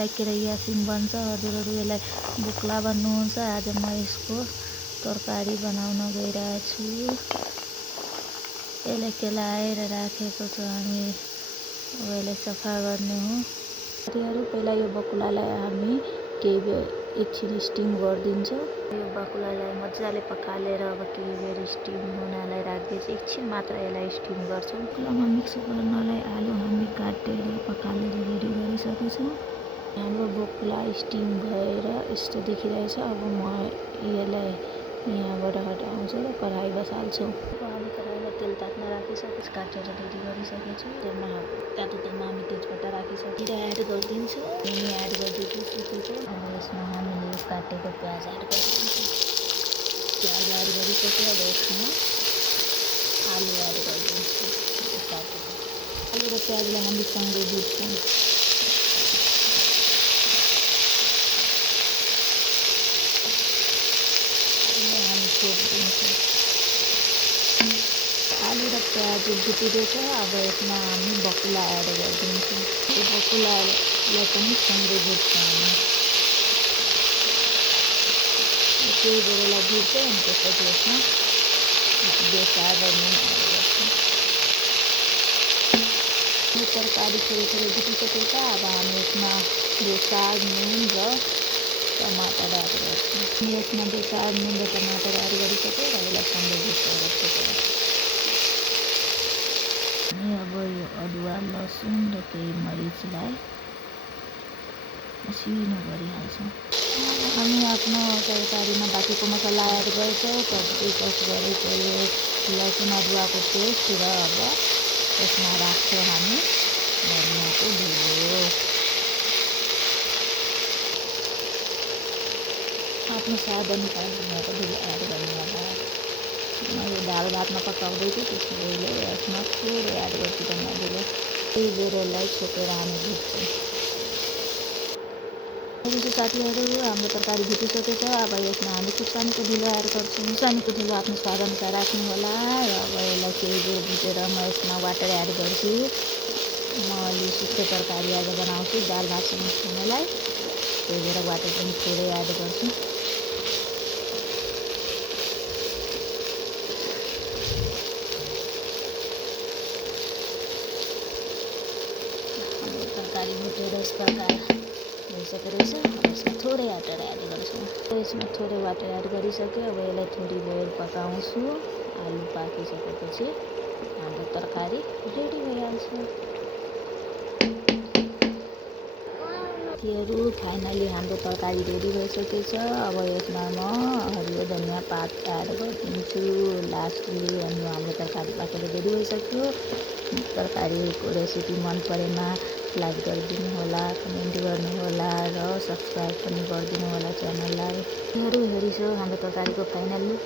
यसलाई केरैया सिम भन्छ, हजुरहरू यसलाई बुक्ला भन्नुहुन्छ। आज म यसको तरकारी बनाउन गइरहेछु। यसलाई केलाएर राखेको छ हामी, अब यसलाई सफा गर्ने हो। साथीहरू पहिला यो बकुलालाई हामी एकछिन स्टिम गरिदिन्छौँ। यो बकुलालाई मजाले पकालेर अब केही बेर स्टिम हुनलाई राखिदिएपछि एकछिन मात्र यसलाई स्टिम गर्छौँ। बकुलामा मिक्स गर्नलाई आलु हामी काटेर पकालेर रेडी गरिसकेछौँ। हाम्रो बकुला स्टिम भएर यस्तो देखिरहेछ। अब म यसलाई यहाँबाट हटाउँछु र कराही बसाल्छु। हामी कराहीमा तेल ताप्न राखिसकेपछि काटेर रेडी गरिसकेछु। त्यसमा तातो तेलमा हामी तेजपत्ता राखिसकेँ, जिरा एड गरिदिन्छौँ, चिनी एड गरिदिइसकेको। अब यसमा हामीले यो काटेको प्याज एड गरिदिन्छौँ। प्याज एड गरिसक्यो। अब यसमा आलु एड गरिदिन्छौँ। काटेको आलु र प्याजलाई हामी सँगै भुट्छौँ। हामी छोपिदिन्छौँ। आलु र प्याज भुटिँदैछ। अब यसमा हामी बकुला एड गरिदिन्छौँ। यो बकुलालाई पनि सँगै भुट्छौँ हामी। केही बेरलाई भुट्छौँ अनि त्यसपछि यसमा बेसार र नुन एड गर्छौँ। यो तरकारी थोरै भुटिसकेको छ। अब हामी यसमा बेसार, नुन र टमाटर एड गर्छौँ। यसमा बेसार, नुन र टमाटर एड गरिसक्यो र यसलाई सँगै भुट्छौँ। अनि अब यो अदुवा, लसुन र केही मरिचलाई मसिनो गरिहाल्छौँ। हामी आफ्नो तरकारीमा बाँकीको मसला एड गर्छौँ। सब्जी कट गरेको यो लसुन अदुवाको पेस्ट र अब यसमा राख्छौँ हामी धनियाँको धुलो। आफ्नो स्वाद अनुसार धनियाँको धुलो एड गर्नु होला। म यो दाल भातमा पकाउँदैछु, त्यसैले यसमा थोरै एड गर्छु धनियाँ धुलो। केही बेर यसलाई छोपेर हामी भुट्छौँ। साथीहरू हाम्रो तरकारी भुटिसकेको छ। अब यसमा हामी खुर्सानीको धुलो एड गर्छौँ। खुर्सानीको धुलो आफ्नो स्वाद अनुसार राख्नु होला। अब यसलाई केही बेर भुटेर म यसमा वाटर एड गर्छु। म अलि सुक्खो तरकारी आज बनाउँछु दाल भातसँग खानलाई, त्यही भएर वाटर पनि थोरै एड गर्छु। हाम्रो तरकारी भुटेर भइसकेको रहेछ। अब यसमा थोरै वाटर एड गर्छौँ। यसमा थोरै वाटर एड गरिसक्यो। अब यसलाई थोरै बेर पकाउँछु। आलु पाकिसकेपछि हाम्रो तरकारी रेडी भइहाल्छ। साथीहरू फाइनली हाम्रो तरकारी रेडी भइसकेको छ। अब यसमा म हरियो धनियाँ पात एड गरिदिन्छु लास्टली। अनि हाम्रो तरकारी पाकेर रेडी भइसक्यो। तरकारीको रेसिपी मन परेमा लाइक गरिदिनु होला, कमेन्ट गर्नु होला र सब्सक्राइब पनि गरिदिनु होला च्यानललाई। हेरिसो हाम्रो तरकारीको फाइनल लुक।